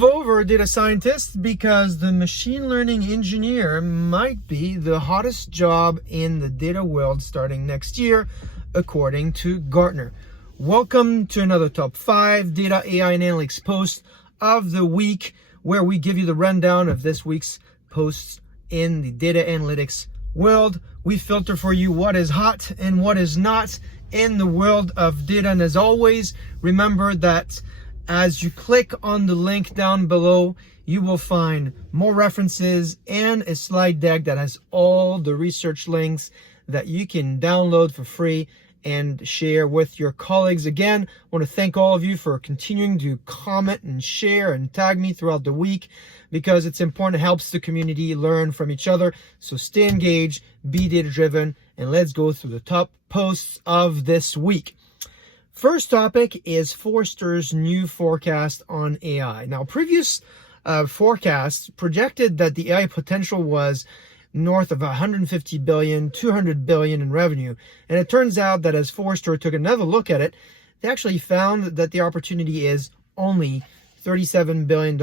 Over data scientists because the machine learning engineer might be the hottest job in the data world starting next year, according to Gartner. Welcome to another top 5 data, AI, and analytics post of the week, where we give you the rundown of this week's posts in the data analytics world. We filter for you what is hot and what is not in the world of data. And as always, remember that as you click on the link down below, you will find more references and a slide deck that has all the research links that you can download for free and share with your colleagues. Again, I want to thank all of you for continuing to comment and share and tag me throughout the week, because it's important. It helps the community learn from each other. So stay engaged, be data driven, and let's go through the top posts of this week. First topic is Forrester's new forecast on AI. Now, previous forecasts projected that the AI potential was north of 150 billion, 200 billion in revenue. And it turns out that as Forrester took another look at it, they actually found that the opportunity is only $37 billion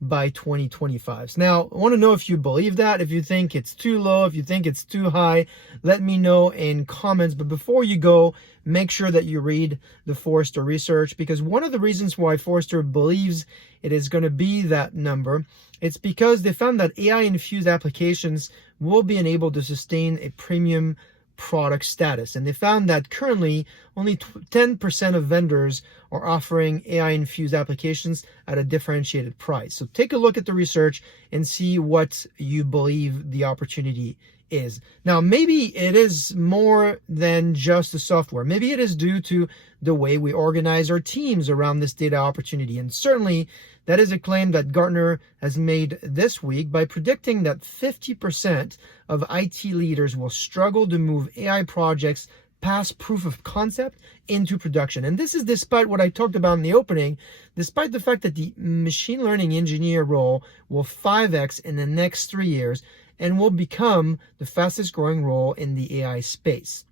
by 2025. So now, I want to know if you believe that, if you think it's too low, if you think it's too high. Let me know in comments. But before you go, make sure that you read the Forrester research, because one of the reasons why Forrester believes it is going to be that number, it's because they found that AI-infused applications will be enabled to sustain a premium product status. And they found that currently only 10% of vendors are offering AI-infused applications at a differentiated price. So take a look at the research and see what you believe the opportunity is. Now, maybe it is more than just the software. Maybe it is due to the way we organize our teams around this data opportunity. And certainly that is a claim that Gartner has made this week by predicting that 50% of IT leaders will struggle to move AI projects past proof of concept into production. And this is despite what I talked about in the opening, despite the fact that the machine learning engineer role will 5x in the next 3 years and will become the fastest growing role in the AI space.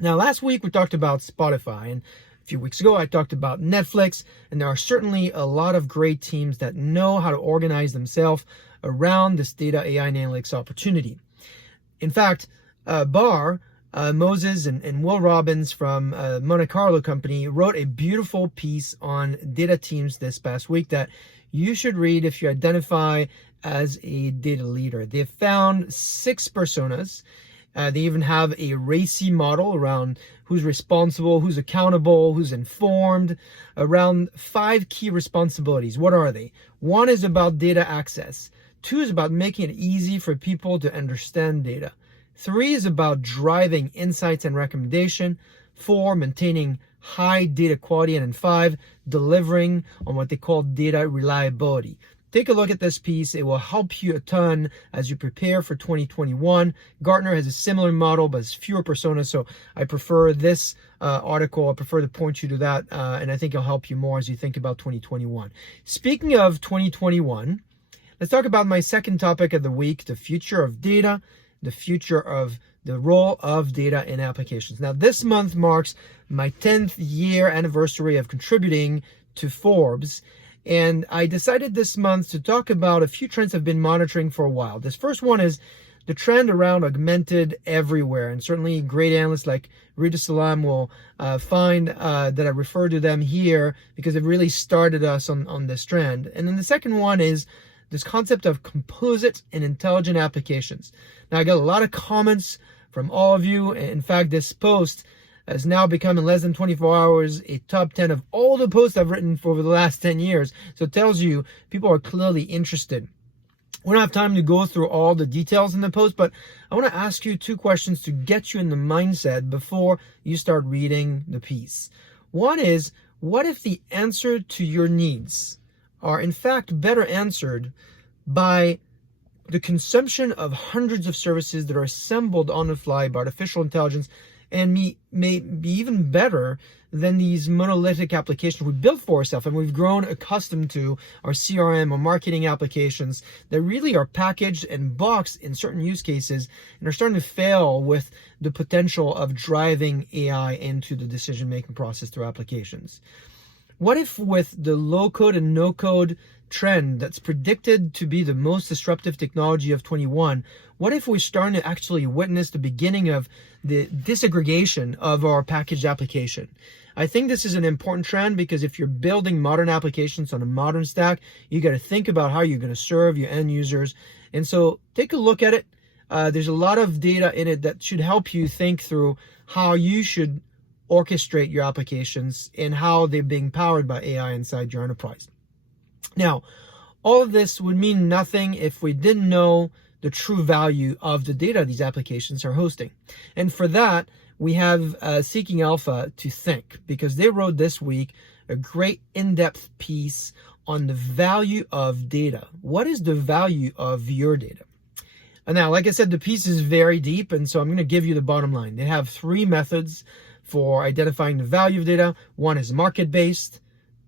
Now, last week we talked about Spotify, and a few weeks ago I talked about Netflix, and there are certainly a lot of great teams that know how to organize themselves around this data, AI, and analytics opportunity. In fact, Moses and Will Robbins from Monte Carlo company wrote a beautiful piece on data teams this past week that you should read if you identify as a data leader. They found 6 personas. They even have a RACI model around who's responsible, who's accountable, who's informed, around 5 key responsibilities. What are they? 1 is about data access. 2 is about making it easy for people to understand data. 3 is about driving insights and recommendation. 4, maintaining high data quality. And then 5, delivering on what they call data reliability. Take a look at this piece. It will help you a ton as you prepare for 2021. Gartner has a similar model, but it's fewer personas. So I prefer this article. I prefer to point you to that. And I think it'll help you more as you think about 2021. Speaking of 2021, let's talk about my second topic of the week, the future of data, the future of the role of data in applications. Now, this month marks my 10th year anniversary of contributing to Forbes. And I decided this month to talk about a few trends I've been monitoring for a while. This first one is the trend around augmented everywhere. And certainly great analysts like Rita Salam will find that I refer to them here because they've really started us on this trend. And then the second one is this concept of composite and intelligent applications. Now, I got a lot of comments from all of you. In fact, this post has now become, in less than 24 hours, a top 10 of all the posts I've written for over the last 10 years. So it tells you people are clearly interested. We don't have time to go through all the details in the post, but I want to ask you 2 questions to get you in the mindset before you start reading the piece. One is, what if the answer to your needs are in fact better answered by the consumption of hundreds of services that are assembled on the fly by artificial intelligence, and may be even better than these monolithic applications we built for ourselves and we've grown accustomed to, our CRM or marketing applications that really are packaged and boxed in certain use cases and are starting to fail with the potential of driving AI into the decision-making process through applications. What if with the low-code and no-code trend that's predicted to be the most disruptive technology of 21, what if we're starting to actually witness the beginning of the disaggregation of our packaged application? I think this is an important trend because if you're building modern applications on a modern stack, you got to think about how you're going to serve your end users. And so take a look at it. There's a lot of data in it that should help you think through how you should orchestrate your applications and how they're being powered by AI inside your enterprise. Now, all of this would mean nothing if we didn't know the true value of the data these applications are hosting. And for that, we have Seeking Alpha to thank, because they wrote this week a great in-depth piece on the value of data. What is the value of your data? And now, like I said, the piece is very deep, and so I'm going to give you the bottom line. They have 3 methods for identifying the value of data. One is market-based,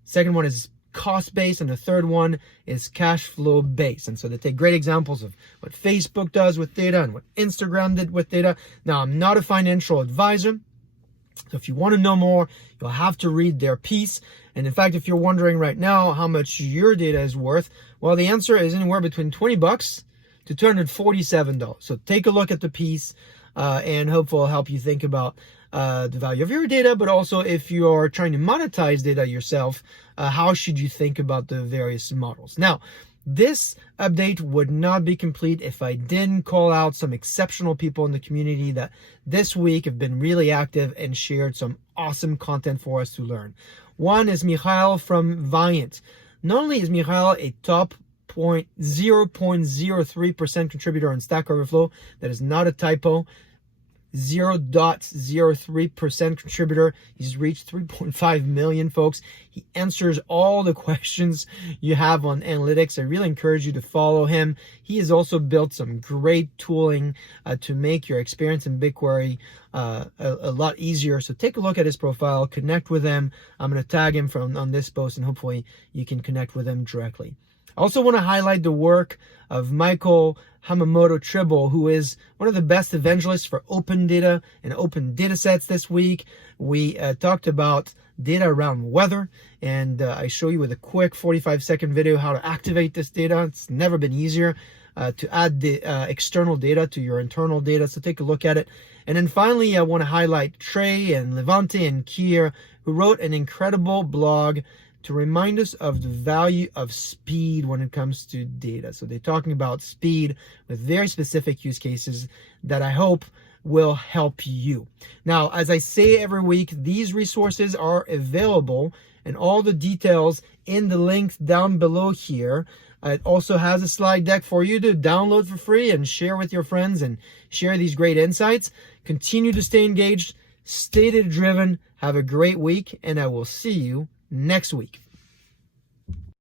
second one is cost-based, and the third one is cash flow-based. And so they take great examples of what Facebook does with data and what Instagram did with data. Now, I'm not a financial advisor, so if you want to know more, you'll have to read their piece. And in fact, if you're wondering right now how much your data is worth, well, the answer is anywhere between $20 to $247. So take a look at the piece, and hopefully it'll help you think about the value of your data, but also if you're trying to monetize data yourself, how should you think about the various models? Now, this update would not be complete if I didn't call out some exceptional people in the community that this week have been really active and shared some awesome content for us to learn. One is Michael from Viant. Not only is Michael a top 0.03% contributor on Stack Overflow, that is not a typo, 0.03% contributor. He's reached 3.5 million folks. He answers all the questions you have on analytics. I really encourage you to follow him. He has also built some great tooling to make your experience in BigQuery a lot easier. So take a look at his profile, connect with him. I'm going to tag him on this post, and hopefully you can connect with him directly. I also want to highlight the work of Michael Hamamoto-Tribble, who is one of the best evangelists for open data and open data sets this week. We talked about data around weather, and I show you with a quick 45-second video how to activate this data. It's never been easier to add the external data to your internal data, so take a look at it. And then finally, I want to highlight Trey and Levante and Kier, who wrote an incredible blog to remind us of the value of speed when it comes to data. So they're talking about speed with very specific use cases that I hope will help you. Now, as I say every week, these resources are available and all the details in the links down below here. It also has a slide deck for you to download for free and share with your friends and share these great insights. Continue to stay engaged, stay data-driven, have a great week, and I will see you next week.